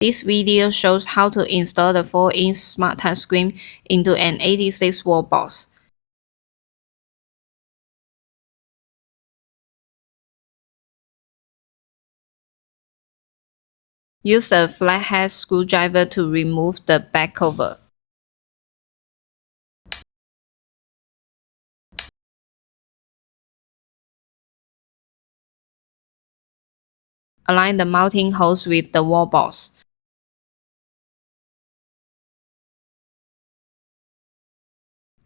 This video shows how to install the 4-inch Smart Touchscreen into an 86-watt box. Use a flathead screwdriver to remove the back cover. Align the mounting holes with the wall box.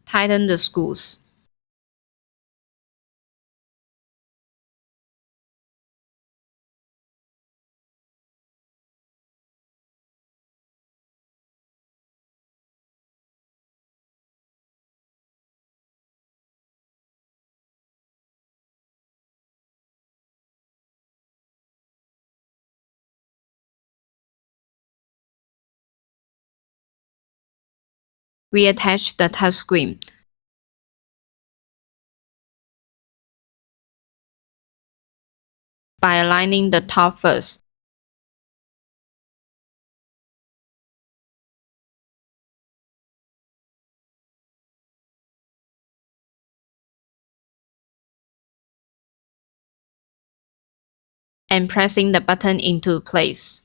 Tighten the screws. Reattach the touchscreen. By aligning the top first. And pressing the button into place.